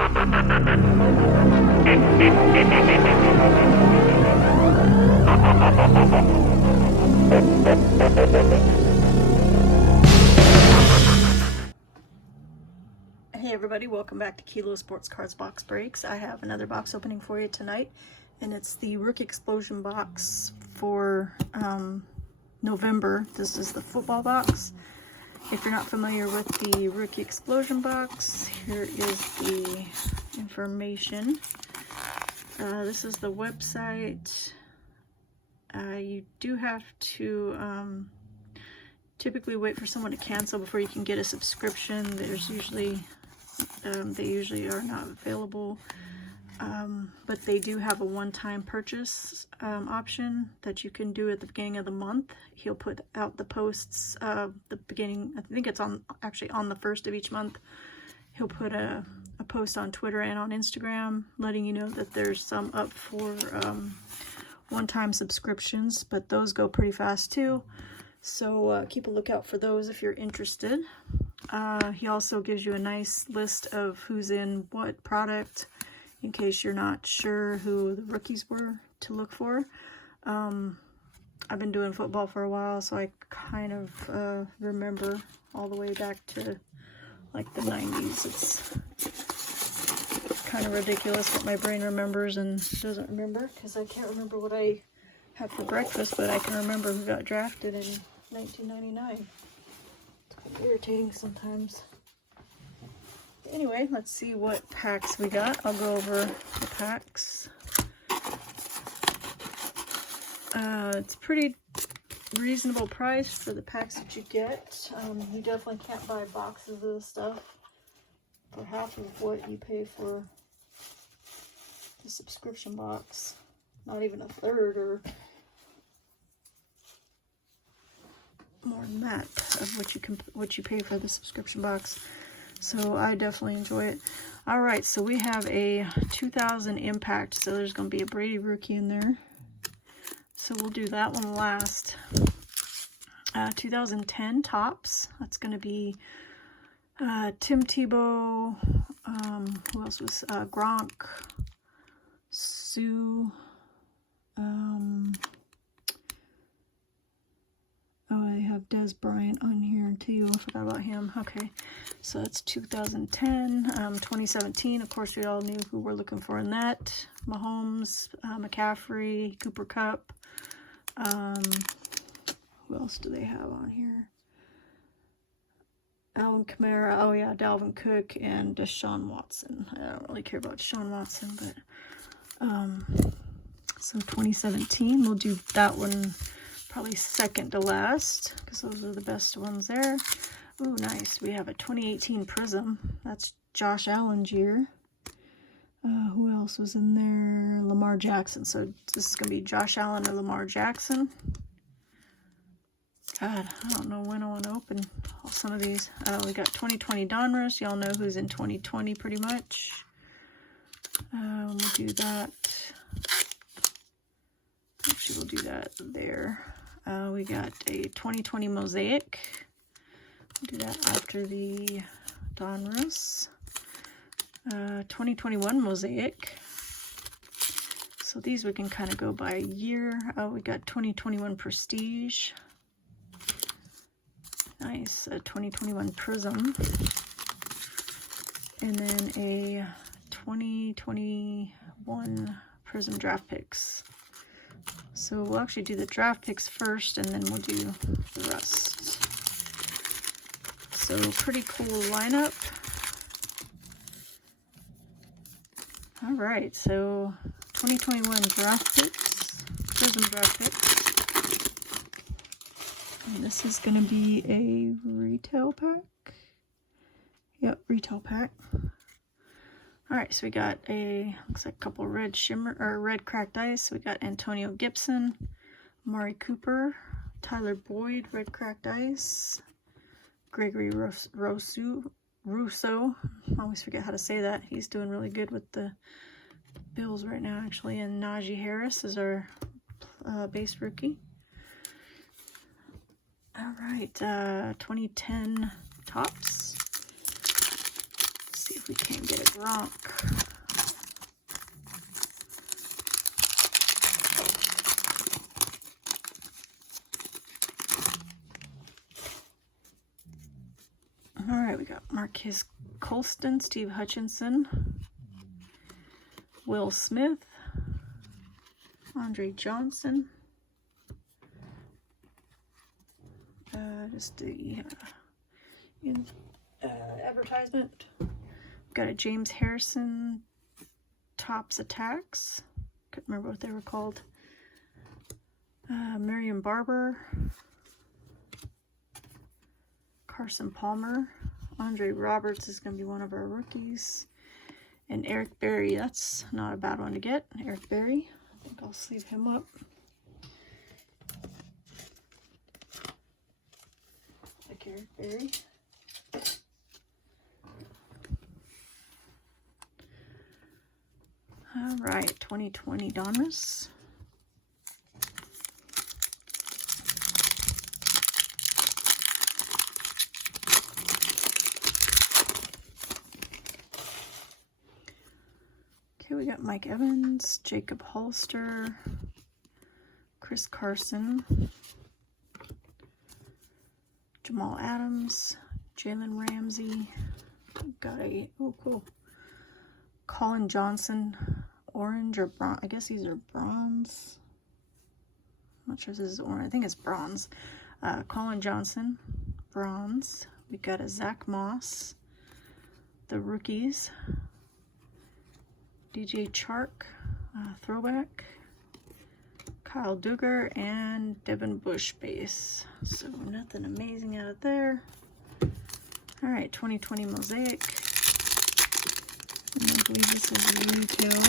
Hey everybody, welcome back to Kilo Sports Cards Box Breaks. I have another box opening for you tonight, and it's the Rookie Explosion box for November. This is the football box. If you're not familiar with the Rookie Explosion box, here is the information. This is the website. You do have to typically wait for someone to cancel before you can get a subscription. There's usually they usually are not available, but they do have a one-time purchase option that you can do at the beginning of the month. He'll put out the posts the beginning, I think it's actually on the 1st of each month. He'll put a post on Twitter and on Instagram letting you know that there's some up for one-time subscriptions, but those go pretty fast too. So keep a lookout for those if you're interested. He also gives you a nice list of who's in what product in case you're not sure who the rookies were to look for. I've been doing football for a while, so I kind of remember all the way back to like the 90s. It's kind of ridiculous what my brain remembers and doesn't remember, because I can't remember what I had for breakfast, but I can remember who got drafted in 1999. It's irritating sometimes. Anyway, let's see what packs we got. I'll go over the packs. It's pretty reasonable price for the packs that you get. You definitely can't buy boxes of this stuff for half of what you pay for the subscription box. Not even a third or more than that of what you pay for the subscription box. So I definitely enjoy it. All right, so we have a 2000 Impact. So there's going to be a Brady rookie in there. So we'll do that one last. 2010 Topps. That's going to be Tim Tebow. Who else was Gronk? Sue. Oh, I have Des Bryant on here too. I forgot about him. Okay, so that's 2010. 2017, of course, we all knew who we're looking for in that. Mahomes, McCaffrey, Cooper Kupp. Who else do they have on here? Alvin Kamara. Oh yeah, Dalvin Cook and Deshaun Watson. I don't really care about Deshaun Watson, but so 2017, we'll do that one probably second to last, because those are the best ones there. Ooh, nice. We have a 2018 Prism. That's Josh Allen's year. Who else was in there? Lamar Jackson. So this is going to be Josh Allen or Lamar Jackson. God, I don't know when I want to open some of these. We got 2020 Donruss. Y'all know who's in 2020 pretty much. We'll do that. Actually, we'll do that there. We got a 2020 Mosaic. We'll do that after the Donruss. 2021 Mosaic. So these we can kind of go by year. We got 2021 Prestige. Nice. 2021 Prism. And then a 2021 Prism Draft Picks. So we'll actually do the draft picks first, and then we'll do the rest. So pretty cool lineup. All right, so 2021 draft picks, Prism draft picks. And this is going to be a retail pack. Yep, retail pack. All right, so we got looks like a couple red cracked ice. We got Antonio Gibson, Amari Cooper, Tyler Boyd, red cracked ice, Gregory Rousseau. I always forget how to say that. He's doing really good with the Bills right now, actually. And Najee Harris is our base rookie. All right, 2010 Topps. Let's see if we can get it Gronk. All right, we got Marquez Colston, Steve Hutchinson, Will Smith, Andre Johnson. Just the advertisement. Got a James Harrison Tops Attacks. Couldn't remember what they were called. Marion Barber, Carson Palmer, Andre Roberts is going to be one of our rookies, and Eric Berry. That's not a bad one to get. Eric Berry. I think I'll sleeve him up. Like Eric Berry. All right, 2020 Donruss. Okay, we got Mike Evans, Jacob Hollister, Chris Carson, Jamal Adams, Jalen Ramsey. Got a, oh cool, Colin Johnson, orange or bronze. I guess these are bronze. I'm not sure if this is orange. I think it's bronze. Colin Johnson, bronze. We got a Zach Moss, the rookies. DJ Chark, throwback. Kyle Duggar and Devin Bush base. So nothing amazing out of there. All right, 2020 Mosaic. And I believe this is retail.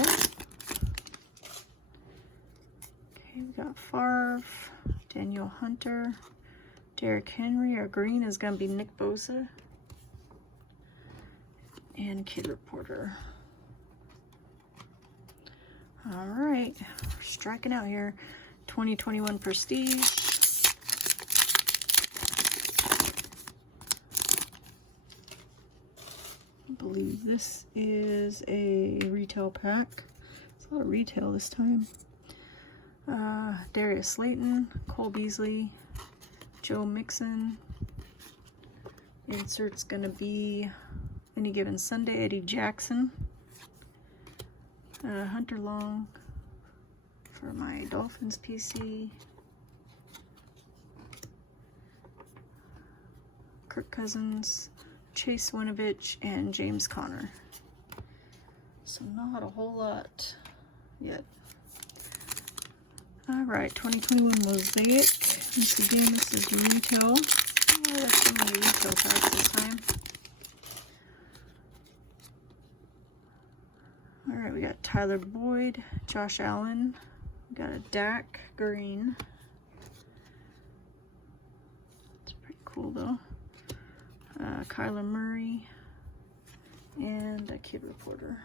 Okay, we got Favre, Daniel Hunter, Derrick Henry. Our green is going to be Nick Bosa. And Kid Reporter. All right, we're striking out here. 2021 Prestige. I believe this is a retail pack. It's a lot of retail this time. Darius Slayton, Cole Beasley, Joe Mixon. Insert's gonna be Any Given Sunday, Eddie Jackson. Hunter Long for my Dolphins PC. Kirk Cousins, Chase Winovich, and James Conner. So not a whole lot yet. Alright, 2021 Mosaic. Once again, this is retail. Oh, that's so many retail packs this time. Alright, we got Tyler Boyd, Josh Allen, we got a Dak green. It's pretty cool though. Kyler Murray, and a Kid Reporter.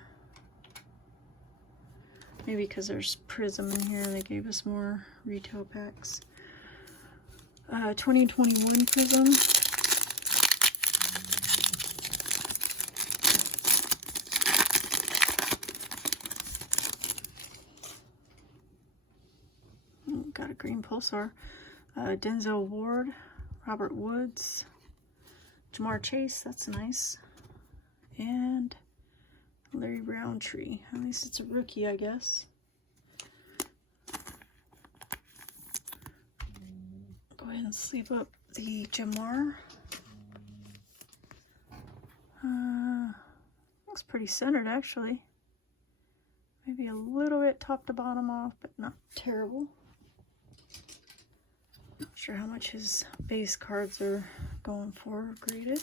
Maybe because there's Prism in here, they gave us more retail packs. 2021 Prism. Got a green Pulsar. Denzel Ward, Robert Woods, Jamar Chase, that's nice. And Larry Roundtree. At least it's a rookie, I guess. Go ahead and sleeve up the Jamar. Looks pretty centered, actually. Maybe a little bit top to bottom off, but not terrible. Not sure how much his base cards are going for graded.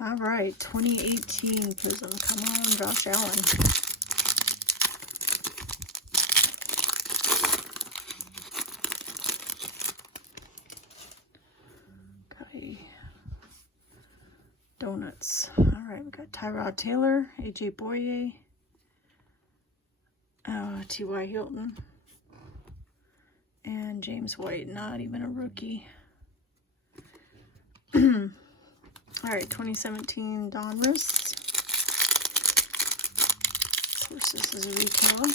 All right, 2018 Prism. Come on, Josh Allen. Okay. Donuts. All right, we got Tyrod Taylor, AJ Boye, T.Y. Hilton, and James White. Not even a rookie. All right, 2017 Donruss. Of course, this is a retail.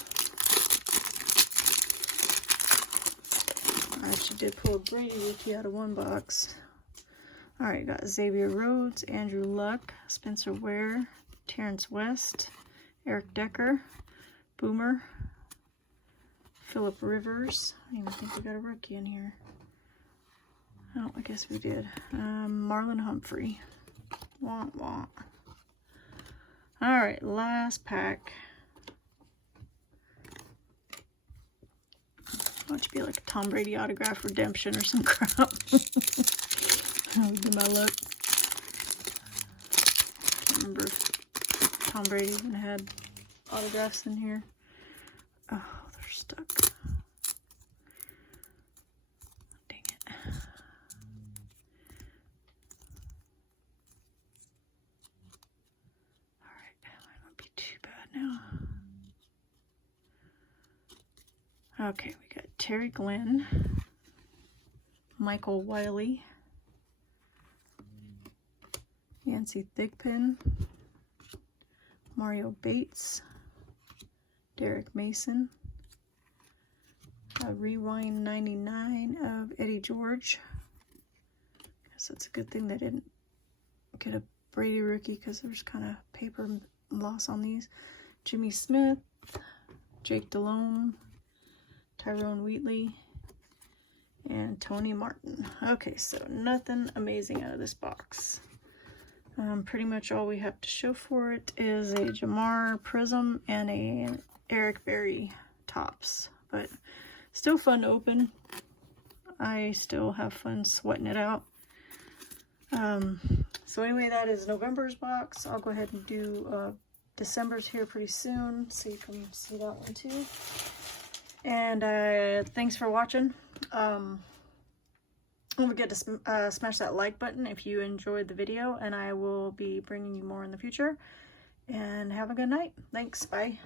I actually did pull a Brady rookie out of one box. Alright, got Xavier Rhodes, Andrew Luck, Spencer Ware, Terrence West, Eric Decker, Boomer, Phillip Rivers. I don't even think we got a rookie in here. Oh, I guess we did. Marlon Humphrey. Wah, wah. Alright, last pack. Why don't you be like a Tom Brady autograph redemption or some crap? That would be my luck. Can't remember if Tom Brady even had autographs in here. Oh, they're stuck. Dang it. Alright, that might not be too bad now. Okay, we got Terry Glenn, Michael Wiley, Yancey Thigpen, Mario Bates, Derek Mason, a Rewind 99 of Eddie George. Guess that's a good thing they didn't get a Brady rookie because there's kind of paper loss on these. Jimmy Smith, Jake Delhomme, Tyrone Wheatley, and Tony Martin. Okay, so nothing amazing out of this box. Pretty much all we have to show for it is a Jamar Prism and a Eric Berry Tops, but still fun to open. I still have fun sweating it out. So anyway, that is November's box. I'll go ahead and do December's here pretty soon, so you can see that one too. And thanks for watching. Don't forget to smash that like button if you enjoyed the video, and I will be bringing you more in the future. And have a good night. Thanks. Bye.